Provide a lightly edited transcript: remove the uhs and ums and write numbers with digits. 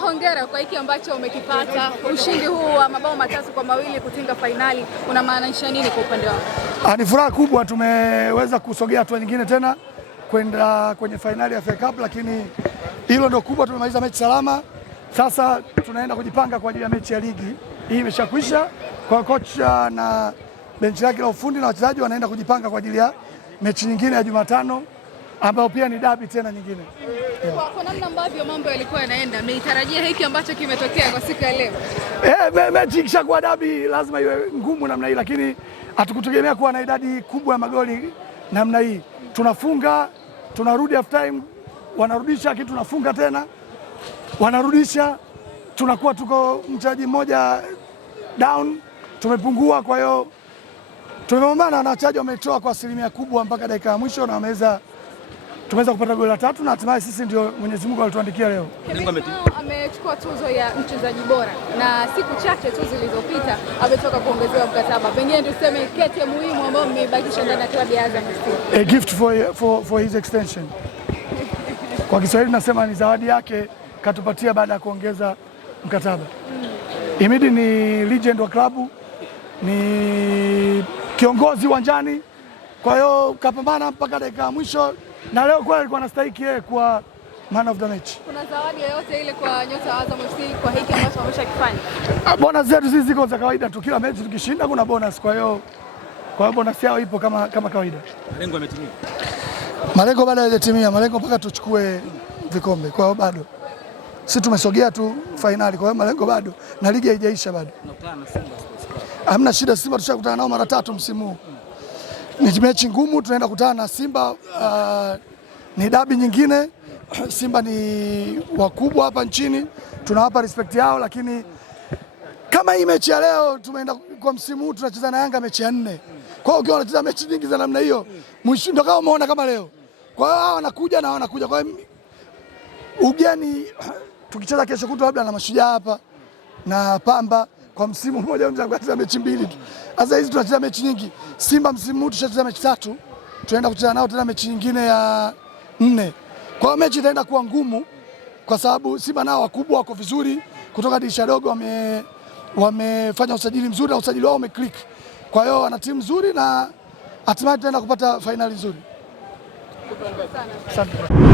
Hongera kwa hiki ambacho umekipata. Ushindi huu wa mabao 3 kwa 2 kutinga fainali unamaanisha nini kwa upande wako? Ni furaha kubwa, tumeweza kusogea hatua nyingine tena kwenda kwenye fainali ya FA Cup, lakini hilo ndio kubwa. Tumemaliza mechi salama, sasa tunaenda kujipanga kwa ajili ya mechi ya ligi. Hii imeshakwisha, kwa kocha na benchi lake la ufundi na wachezaji wanaenda kujipanga kwa ajili ya mechi nyingine ya Jumatano ambayo pia ni dabi tena nyingine. Kwa namna ambavyo mambo yalikuwa yanaenda, meitarajia hiki ambacho kimetokea kwa siku ya leo? Mechi ikishakuwa dabi lazima iwe ngumu namna hii, lakini hatukutegemea kuwa na idadi kubwa ya magoli namna hii. Tunafunga, tunarudi half time, wanarudisha kitu, tunafunga tena, wanarudisha, tunakuwa tuko mchezaji mmoja down, tumepungua. Kwa hiyo tumepambana na wachezaji wametoa kwa asilimia kubwa mpaka dakika ya mwisho na tumeweza kupata goli la 3 na hatimaye sisi ndio Mwenyezi Mungu alituandikia leo. Amechukua tuzo ya mchezaji bora na siku chache tu zilizopita ametoka kuongezewa mkataba. Pengine tuseme kete muhimu ambayo mmebakisha ndani ya klabu ya Azam FC. A gift for his extension. Kwa Kiswahili nasema ni zawadi yake katupatia baada ya kuongeza mkataba. Imidi ni legend wa klabu, ni kiongozi uwanjani, kwa hiyo kapambana mpaka dakika ya mwisho na leo kwa alikuwa anastahili yeye kuwa man of the match. Kuna zawadi yoyote ile kwa nyota wa Azam FC kwa hiki ambacho wameshakifanya? Bonus zetu sisi ziko za kawaida tu, kila mechi tukishinda kuna bonus, kwa hiyo bonus yao ipo kama kawaida. Malengo yametimia? Malengo bado hayajatimia, malengo mpaka tuchukue vikombe. Kwa hiyo bado sisi tumesogea tu finali, kwa hiyo malengo bado na ligi haijaisha bado. Tunakutana na Simba Sports Club. Hamna shida, Simba tushakutana nao mara 3 msimu huu. Ni mechi ngumu, tunaenda kutana na Simba. Ni dabi nyingine. Simba ni wakubwa hapa nchini, tunawapa respect yao, lakini kama hii mechi ya leo tumeenda kwa msimu huu tunacheza na Yanga mechi ya 4. Kwa hiyo ukiwa unacheza mechi nyingi za namna hiyo, mshindo kama umeona kama leo. Kwa hiyo hao wanakuja. Kwa hiyo ugeni tukicheza kesho kutwa labda na Mashujaa hapa na Pamba, kwa msimu mmoja tunacheza mechi 2 tu. Sasa hizi tunacheza mechi nyingi. Simba msimu huu tushacheza mechi 3. Tunaenda kucheza nao tena mechi nyingine ya 4. Kwa hiyo mechi itaenda kuwa ngumu kwa sababu Simba nao wakubwa wako vizuri, kutoka dirisha dogo wamefanya usajili mzuri na usajili wao umeclick. Kwa hiyo wana timu nzuri na hatimaye tutaenda kupata finali nzuri. Asante sana.